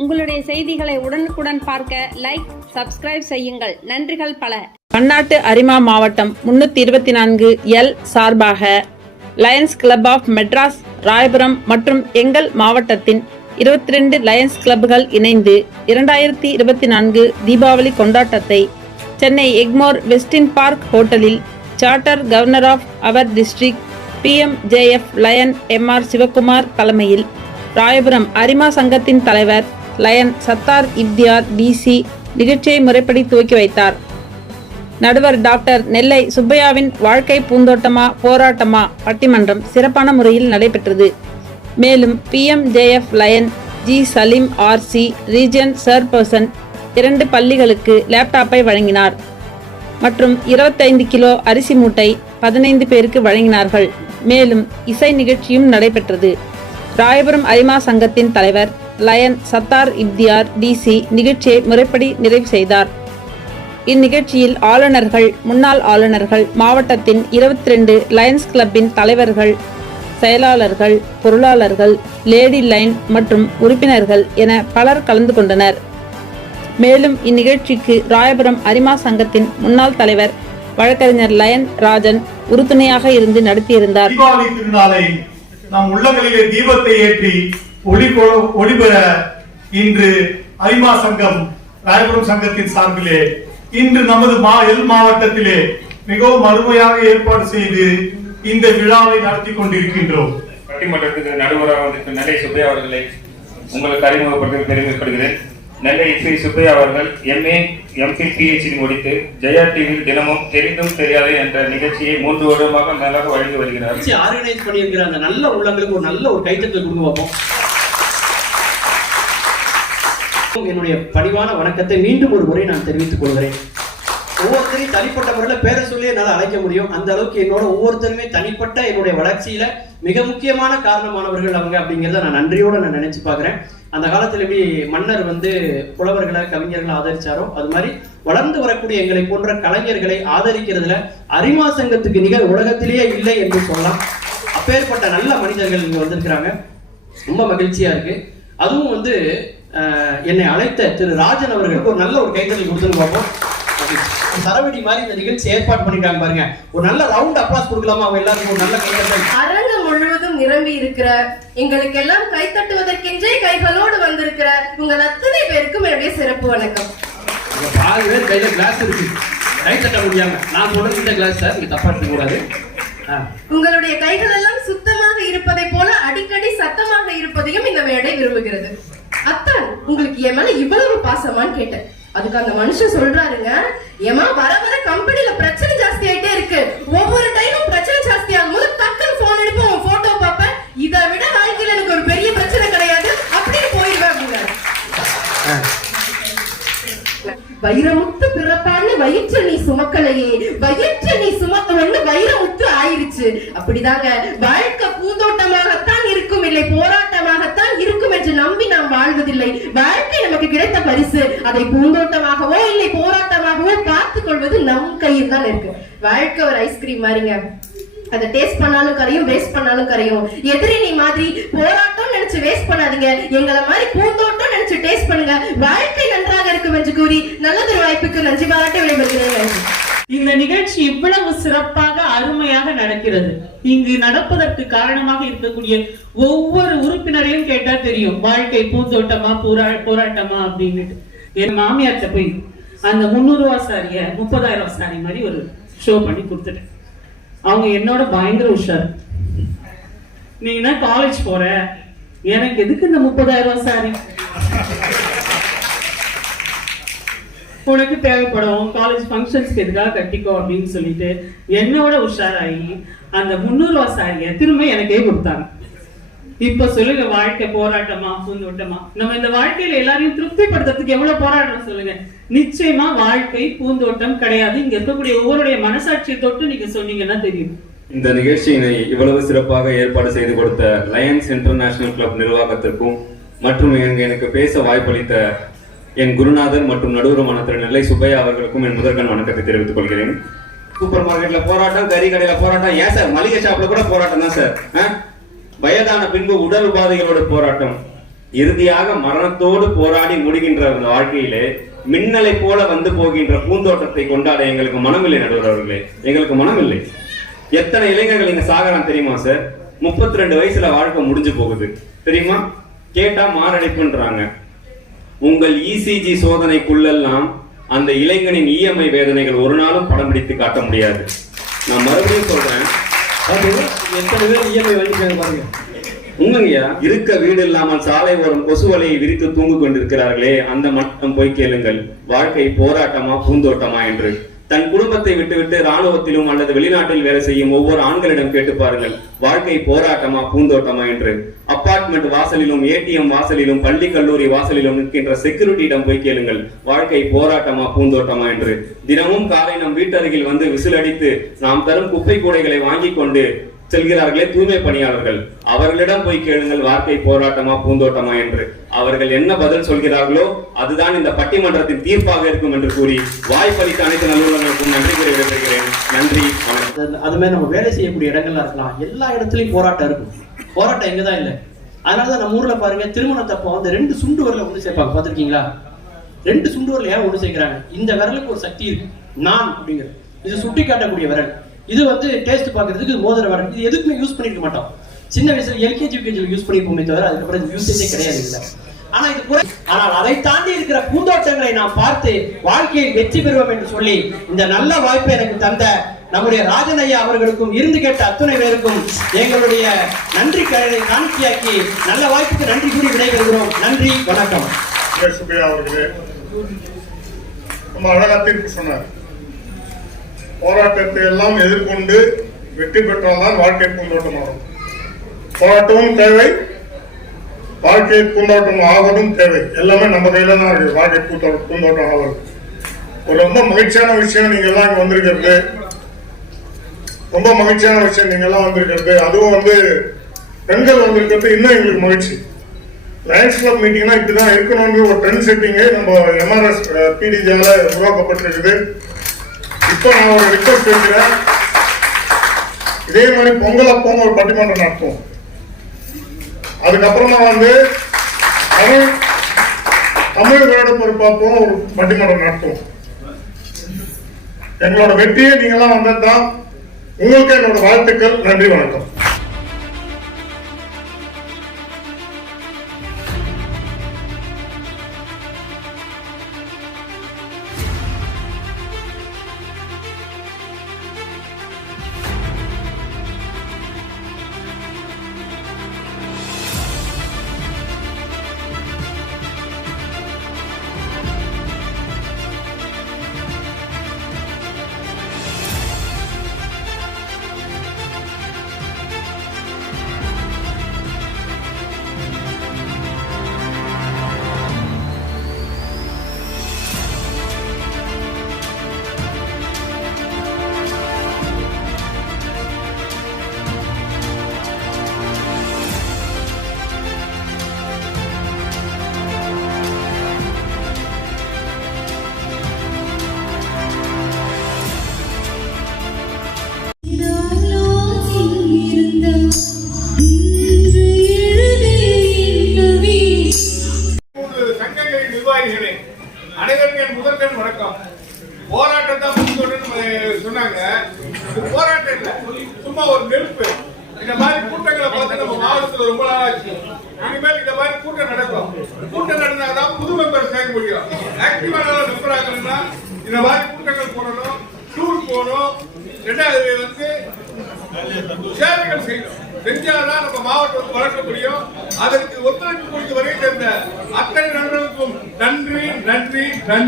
உங்களுடைய செய்திகளை உடனுக்குடன் பார்க்க லைக் சப்ஸ்கிரைப் செய்யுங்கள். நன்றிகள் பல. பன்னாட்டு அரிமா மாவட்டம் முன்னூத்தி இருபத்தி நான்கு எல் சார்பாக lions club of Madras Royapuram மற்றும் எங்கள் மாவட்டத்தின் இருபத்தி ரெண்டு லயன்ஸ் கிளப்புகள் இணைந்து இரண்டாயிரத்தி இருபத்தி நான்கு தீபாவளி கொண்டாட்டத்தை சென்னை எக்மோர் வெஸ்டின் பார்க் ஹோட்டலில் charter governor of our district PMJF lion MR Sivakumar தலைமையில் ராயபுரம் அரிமா சங்கத்தின் தலைவர் லயன் சத்தார் இப்தியார் டிசி நிகழ்ச்சியை முறைப்படி துவக்கி வைத்தார். நடுவர் டாக்டர் நெல்லை சுப்பையாவின் வாழ்க்கை பூந்தோட்டமா போராட்டமா பட்டிமன்றம் சிறப்பான முறையில் நடைபெற்றது. மேலும் PMJF lion G Salim RC region chairperson இரண்டு பள்ளிகளுக்கு லேப்டாப்பை வழங்கினார். மற்றும் 25 கிலோ அரிசி மூட்டை பதினைந்து பேருக்கு வழங்கினார்கள். மேலும் இசை நிகழ்ச்சியும் நடைபெற்றது. ராயபுரம் அரிமா சங்கத்தின் தலைவர் லயன் சத்தார் இப்தியார் டிசி நிகழ்ச்சியை முறைப்படி நிறைவு செய்தார். இந்நிகழ்ச்சியில் ஆளுநர்கள் முன்னாள் ஆளுநர்கள் மாவட்டத்தின் 22 லயன்ஸ் கிளப்பின் தலைவர்கள் செயலாளர்கள் பொருளாளர்கள் லேடி லைன் மற்றும் உறுப்பினர்கள் என பலர் கலந்து கொண்டனர். மேலும் இந்நிகழ்ச்சிக்கு ராயபுரம் அரிமா சங்கத்தின் முன்னாள் தலைவர் வழக்கறிஞர் லயன் ராஜன் உறுதுணையாக இருந்து நடத்தியிருந்தார். நம் உள்ளங்களிலே தீபத்தை ஏற்றி ஒளி ஒளிபெற இன்று அரிமா சங்கம் ராயபுரம் சங்கத்தின் சார்பிலே இன்று நமது மா எல் மாவட்டத்திலே மிகவும் அருமையாக ஏற்பாடு செய்து இந்த விழாவை நடத்தி கொண்டிருக்கின்றோம். பட்டிமன்றத்துக்கு நடுவராக வந்திருக்கும் நெல்லை சுப்பையா அவர்களை உங்களுக்கு அறிமுகப்படுத்த பெருமைப்படுகிறேன். நெல்லை ஸ்ரீ சுப்பையா அவர்கள் எம்ஏ எம்ஃபி பிஹெச்டி முடித்து ஜெயா டிவியில் தினமும் தெரிந்தும் தெரியாது என்ற நிகழ்ச்சியை மூன்று வருடமாக மேலாக வழங்கி வருகிறார். ஆர்கனைஸ் பண்ணியிருக்கிற அந்த நல்ல உள்ளங்களுக்கு ஒரு நல்ல ஒரு கைத்தட்டல் கொடுங்க பார்ப்போம் என்னுடைய பணிவான வணக்கத்தை மீண்டும் ஒரு முறை நான் தெரிவித்துக் கொள்கிறேன். ஒவ்வொருத்தரையும் தனிப்பட்ட முறையில் பேரை சொல்லி என்னால் அழைக்க முடியும். அந்த அளவுக்கு என்னோட ஒவ்வொருத்தருமே தனிப்பட்ட என்னுடைய வளர்ச்சியில மிக முக்கியமான காரணமானவர்கள் அவங்க அப்படிங்கிறத நான் நன்றியோட நான் நினைச்சு பார்க்குறேன். அந்த காலத்தில் எப்படி மன்னர் வந்து புலவர்களை கவிஞர்களை ஆதரிச்சாரோ அது மாதிரி வளர்ந்து வரக்கூடிய எங்களை போன்ற கலைஞர்களை ஆதரிக்கிறதுல அரிமா சங்கத்துக்கு நிகழ் உலகத்திலேயே இல்லை என்று சொல்லலாம். அப்பேற்பட்ட நல்ல மனிதர்கள் இங்க வந்திருக்கிறாங்க. ரொம்ப மகிழ்ச்சியா இருக்கு. அதுவும் வந்து என்னை அழைத்த திரு ராஜன் அவர்களுக்கு ஒரு நல்ல ஒரு கைத்தறி கொடுத்துன்னு பார்ப்போம் சரவெடி மாதிரி இந்த நிகழ்ச்சி ஏற்பாடு பண்ணிருக்காங்க பாருங்க. ஒரு நல்ல ரவுண்ட் அப்ளாஸ் கொடுக்கலாமா அவங்க எல்லாருக்கும்? ஒரு நல்ல கைத்தட்டல் அரங்கம் முழுவதும் நிரம்பி இருக்கிற எங்களுக்கெல்லாம் கைத்தட்டுவதற்கென்றே கைகளோடு வந்திருக்கிற உங்கள் அத்தனை பேருக்கும் என்னுடைய சிறப்பு வணக்கம். பாதி பேர் கையில கிளாஸ் இருக்கு. கை தட்ட முடியாம. நான் சொல்றது இந்த கிளாஸ் சார் நீங்க தப்பா எடுத்துக்க கூடாது. உங்களுடைய கைகள் எல்லாம் சுத்தமாக இருப்பதை போல அடிக்கடி சத்தமாக இருப்பதையும் இந்த மேடை விரும்புகிறது. அத்தான் உங்களுக்கு என் மேல இவ்வளவு பாசமான்னு கேட்டேன். அதுக்கு அந்த மனுஷன் சொல்றாருங்க ஏமா வர வர கம்பெனில பிரச்சனை ஜாஸ்தி ஆயிட்டே இருக்கு. ஒவ்வொரு டைமும் பிரச்சனை ஜாஸ்தி ஆகும்போது டக்குன்னு போன் எடுப்பேன் உன் போட்டோ பார்ப்பேன். இதை விட வாழ்க்கையில எனக்கு ஒரு பெரிய பிரச்சனை கிடையாது. அப்படியே போயிடுவேன் அப்படின்னாரு. வைரமுத்து பிறப்பான்னு வயிற்று நீ சுமக்கலையே. வயிற்று நீ சுமக்கணும்னு வைரமுத்து ஆயிருச்சு. அப்படிதாங்க வாழ்க்கை பூந்தோட்டமாகத்தான் இருக்கும் இல்லை போராட்டமாகத்தான் இருக்கும் என்று நம்பி நாம் வாழ்வதில்லை. வாழ்க்கை நமக்கு கிடைத்த பரிசு. அதை பூந்தோட்டமாகவோ இல்லை போராட்டமாகவோ பார்த்துக் கொள்வது நம் கையில் தான் இருக்கு. வாழ்க்கை ஒரு ஐஸ்கிரீம் மாதிரிங்க. அதை டேஸ்ட் பண்ணாலும் கரையும் வேஸ்ட் பண்ணாலும் கரையும். எதிரினி மாதிரி போராட்டம் நினைச்சு வேஸ்ட் பண்ணாதீங்க. எங்களை மாதிரி பூந்தோட்டம் நினைச்சு டேஸ்ட் பண்ணுங்க. வாழ்க்கை நன்றாக இருக்கும் என்று கூறி நல்லதொரு வாய்ப்புக்கு நன்றி பாராட்டி விடைபெறுகிறேன். இந்த நிகழ்ச்சி இவ்வளவு சிறப்பாக அருமையாக நடக்கிறது. இங்கு நடப்பதற்கு காரணமாக இருக்கக்கூடிய ஒவ்வொரு உறுப்பினரையும் கேட்டா தெரியும். வாழ்க்கை பூந்தோட்டமா போரா போராட்டமா அப்படின்னுட்டு. என் மாமியார்ட்ட போய் அந்த முந்நூறு ரூபா சாரிய முப்பதாயிரம் சாரி மாதிரி ஒரு ஷோ பண்ணி கொடுத்துட்டேன். அவங்க என்னோட பயங்கர உஷார். நீங்க காலேஜ் போற? எனக்கு எதுக்கு இந்த முப்பதாயிரம் ரூபா சாரி உனக்கு தேவைப்படும் காலேஜ் ஃபங்க்ஷன்ஸ்க்கு எதுக்காக கட்டிக்கோ அப்படின்னு சொல்லிட்டு என்னோட உஷாராகி அந்த முந்நூறுவா சாரியை திரும்ப எனக்கே கொடுத்தாங்க. இப்ப சொல்லுங்க வாழ்க்கை போராட்டமா பூந்தோட்டமா? நம்ம இந்த வாழ்க்கையில எல்லாரையும் திருப்திப்படுத்துறதுக்கு எவ்வளவு போராடுறோம் சொல்லுங்க. நிச்சயமா வாழ்க்கை பூந்தோட்டம் கிடையாது. இங்க இருக்கக்கூடிய ஒவ்வொருடைய மனசாட்சியை தொட்டு நீங்க சொன்னீங்கன்னா தெரியும். இந்த நிகழ்ச்சியினை இவ்வளவு சிறப்பாக ஏற்பாடு செய்து கொடுத்த லயன்ஸ் இன்டர்நேஷனல் கிளப் நிர்வாகத்திற்கும் மற்றும் எனக்கு பேச வாய்ப்பளித்த என் குருநாதர் மற்றும் நடுவருமான திரு நெல்லை சுப்பையா அவர்களுக்கும் என் முதற்கண் வணக்கத்தை தெரிவித்துக் கொள்கிறேன். சூப்பர் மார்க்கெட்ல போராட்டம் கறி கடையில போராட்டம். ஏன் சார்? மளிகை ஷாப்ல கூட போராட்டம் தான் சார். ஆ? வயதான பின்பு உடல் உபாதைகளோட போராட்டம். இறுதியாக மரணத்தோடு போராடி முடிகின்ற அந்த வாழ்க்கையிலே மின்னலை போல வந்து போகின்ற பூந்தோட்டத்தை கொண்டாட எங்களுக்கு மனமில்லை நடுவர் அவர்களே. எங்களுக்கு மனமில்லை. எத்தனை இளைஞர்கள் இங்க சாகரம் தெரியுமா சார்? முப்பத்தி ரெண்டு வயசுல வாழ்க்கை முடிஞ்சு போகுது. தெரியுமா? கேட்டா மாரடைப்புன்றாங்க. உங்கள் இசிஜி சோதனைக்குள்ளெல்லாம் அந்த இளைஞனின் இஎம்ஐ வேதனைகள் ஒரு நாளும் படம் பிடித்து காட்ட முடியாது. நான் மறுபடியும் சொல்றேன். அது எத்தனை பேர் இஎம்ஐ வாங்கிட்டாங்க பாருங்க. உண்மைங்கய்யா? இருக்க வீடு இல்லாமல் சாலை ஓரம் கொசுவலையை விரித்து தூங்கிக் கொண்டிருக்கிறார்களே அந்த மட்டம் போய் கேளுங்கள். வாழ்க்கை போராட்டமா பூந்தோட்டமா என்று. தன் குடும்பத்தை விட்டுவிட்டு ராணுவத்திலும் அல்லது வெளிநாட்டில் வேலை செய்யும் ஒவ்வொரு ஆண்களிடம் கேட்டு பாருங்கள். வாழ்க்கை போராட்டமா பூந்தோட்டமா என்று. அபார்ட்மெண்ட் வாசலிலும் ஏடிஎம் வாசலிலும் பள்ளி கல்லூரி வாசலிலும் நிற்கின்ற செக்யூரிட்டியிடம் போய் கேளுங்கள். வாழ்க்கை போராட்டமா பூந்தோட்டமா என்று. தினமும் காலை நம் வீட்டருகில் வந்து விசிலடித்து நாம் தரும் குப்பை கூடைகளை வாங்கி கொண்டு செல்கிறார்களே தூய்மை பணியாளர்கள். அவர்களிடம் போய் கேளுங்கள் வாழ்க்கை போராட்டமா பூந்தோட்டமா என்று. அவர்கள் என்ன பதில் சொல்கிறார்களோ அதுதான் இந்த பட்டிமன்றத்தின் தீர்ப்பாக இருக்கும் என்று கூறி வாய்ப்பளித்த அனைத்து நல்லுள்ளங்களுக்கும் நன்றி கூறி விடைபெறுகிறேன். நன்றி வணக்கம். அது- மாதிரி நம்ம வேலை செய்யக்கூடிய இடங்கள்லாம் இருக்கலாம். எல்லா இடத்துலையும் போராட்டம் இருக்கும். போராட்டம் எங்கதான் இல்ல? அதனாலதான் நம்ம ஊர்ல பாருங்க திருமணத்தப்போ அந்த ரெண்டு சுண்டு வரல ஒன்று சேர்ப்பாங்க. பாத்திருக்கீங்களா ரெண்டு சுண்டு வரல ஏன் ஒன்று சேர்க்கிறாங்க. இந்த விரலுக்கு ஒரு சக்தி இருக்கு. நான் அப்படிங்கிறது. இது சுட்டி காட்டக்கூடிய விரல். இது வந்து டேஸ்ட் பாக்குறதுக்கு மோதிர விரல். இது எதுக்குமே யூஸ் பண்ணிருக்க மாட்டோம். சின்ன வயசுல எல்கேஜி யூகேஜியில் யூஸ் பண்ணிப்போமே தவிர அதுக்கப்புறம் யூசேஜே கிடையாது இல்லை ஆனா இது குறை. ஆனால் அதை தாண்டி இருக்கிற பூந்தோட்டங்களை நாம் பார்த்து வாழ்க்கையை வெற்றி பெறுவோம் என்று சொல்லி இந்த நல்ல வாய்ப்பை எனக்கு தந்த நம்முடைய ராஜன் ஐயா அவர்களுக்கும் இருந்து கேட்ட அத்துணை பேருக்கும் எங்களுடைய நன்றி கடனை காணிக்கையாக்கி நல்ல வாய்ப்புக்கு நன்றி கூறி விடைபெறுகிறோம். நன்றி வணக்கம். அவர்களே ரொம்ப அழகா தீர்ப்பு சொன்னார். போராட்டத்தை எல்லாம் எதிர்கொண்டு வெற்றி பெற்றால்தான் வாழ்க்கை பூந்தோட்டம் ஆகும் போராட்டமும் தேவை வாழ்க்கை பூந்தோட்டம் ஆவதும் தேவை. எல்லாமே நம்ம கையில தான் இருக்கு. வாழ்க்கை பூந்தோட்டம் பூந்தோட்டம் ஆவது ஒரு ரொம்ப மகிழ்ச்சியான விஷயம் நீங்க எல்லாம் இங்க வந்திருக்கிறது ரொம்ப மகிழ்ச்சியான விஷயம் நீங்க எல்லாம் வந்திருக்கிறது. அதுவும் வந்து பெண்கள் வந்திருக்கிறது இன்னும் எங்களுக்கு மகிழ்ச்சி. லயன்ஸ் கிளப் மீட்டிங்னா இப்படிதான் இருக்கணும்னு ஒரு ட்ரெண்ட் செட்டிங்கு நம்ம எம்ஆர்எஸ் பிடிஜால உருவாக்கப்பட்டிருக்குது. இப்போ நான் ஒரு ரிக்வஸ்ட் வைக்கிறேன் இதே மாதிரி பொங்கல் அப்போ ஒரு பட்டிமன்றம் நடத்துவோம். அதுக்கப்புறமா வந்து தமிழ் தமிழ் வேட பொறுப்பாப்போம் ஒரு பட்டிமன்றம் நடத்துவோம். எங்களோட வெற்றியை நீங்களாம் வந்தது தான் உங்களுக்கு என்னோட வாழ்த்துக்கள். நன்றி வணக்கம். சேர்க்க முடியும் ஆக்டிவான மெம்பர் ஆகணும்னா இந்த மாதிரி கூட்டங்கள் போடணும் டூர் போகணும் ரெண்டாவது வந்து சேவைகள் செய்யணும். செஞ்சாதான் நம்ம மாவட்டம் வந்து வளர்க்க முடியும். அதற்கு ஒத்துழைப்பு கொடுத்து வரை சேர்ந்த அத்தனை நண்பர்களுக்கும் நன்றி நன்றி நன்றி.